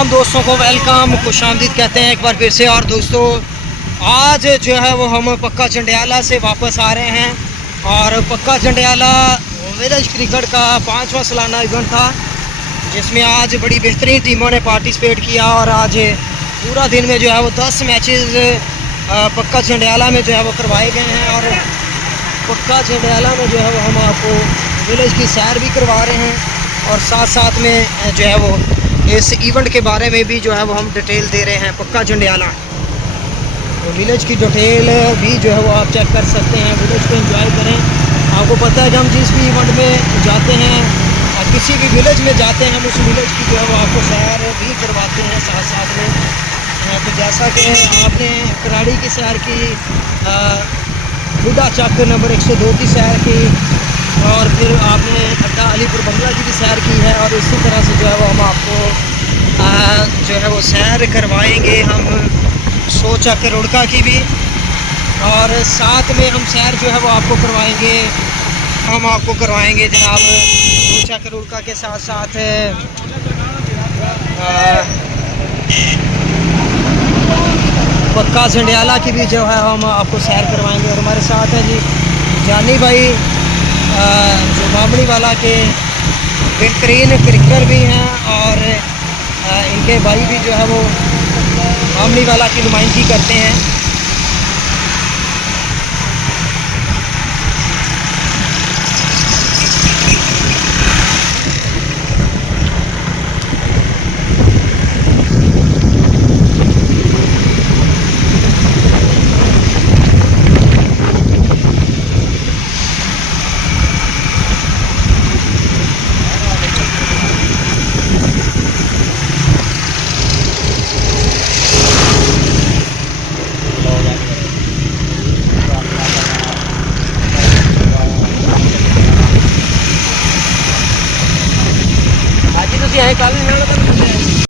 तमाम दोस्तों को वेलकम, खुशामदीद कहते हैं एक बार फिर से। और दोस्तों आज जो है वो हम पक्का चंडियाला से वापस आ रहे हैं और पक्का चंडियाला विलेज क्रिकेट का 5वां सालाना इवेंट था जिसमें आज बड़ी बेहतरीन टीमों ने पार्टिसिपेट किया। और आज पूरा दिन में जो है वो 10 मैचेस पक्का चंडियाला में जो है वो करवाए गए हैं। और पक्का चंडियाला में जो है वो हम आपको विलेज की सैर भी करवा रहे हैं और साथ साथ में जो है वो इस इवेंट के बारे में भी जो है वो हम डिटेल दे रहे हैं। पक्का चंडियाला तो विलेज की डिटेल भी जो है वो आप चेक कर सकते हैं। विलेज को एंजॉय करें। आपको पता है कि हम जिस भी इवेंट में जाते हैं और किसी भी विलेज में जाते हैं हम उस विलेज की जो है वो आपको सैर भी करवाते हैं साथ साथ में। तो जैसा कि आपने कराड़ी की सैर की, बुढ़ा चक नंबर 102 की सैर की और फिर आपने अड्डा अलीपुर बंगला की भी सैर की है। और इसी तरह से जो है वो हम आपको जो है वो सैर करवाएंगे हम 100 चक रुड़का की भी। और साथ में हम सैर जो है वो आपको करवाएंगे, हम आपको करवाएंगे जनाब 100 चक रुड़का के साथ साथ पक्का चंडियाला की भी जो है हम आपको सैर करवाएंगे। और हमारे साथ हैं जी जानी भाई जो बामणी वाला के बेहतरीन क्रिकेटर भी हैं और इनके भाई भी जो है वो बामणी वाला की नुमाइंदगी करते हैं। कल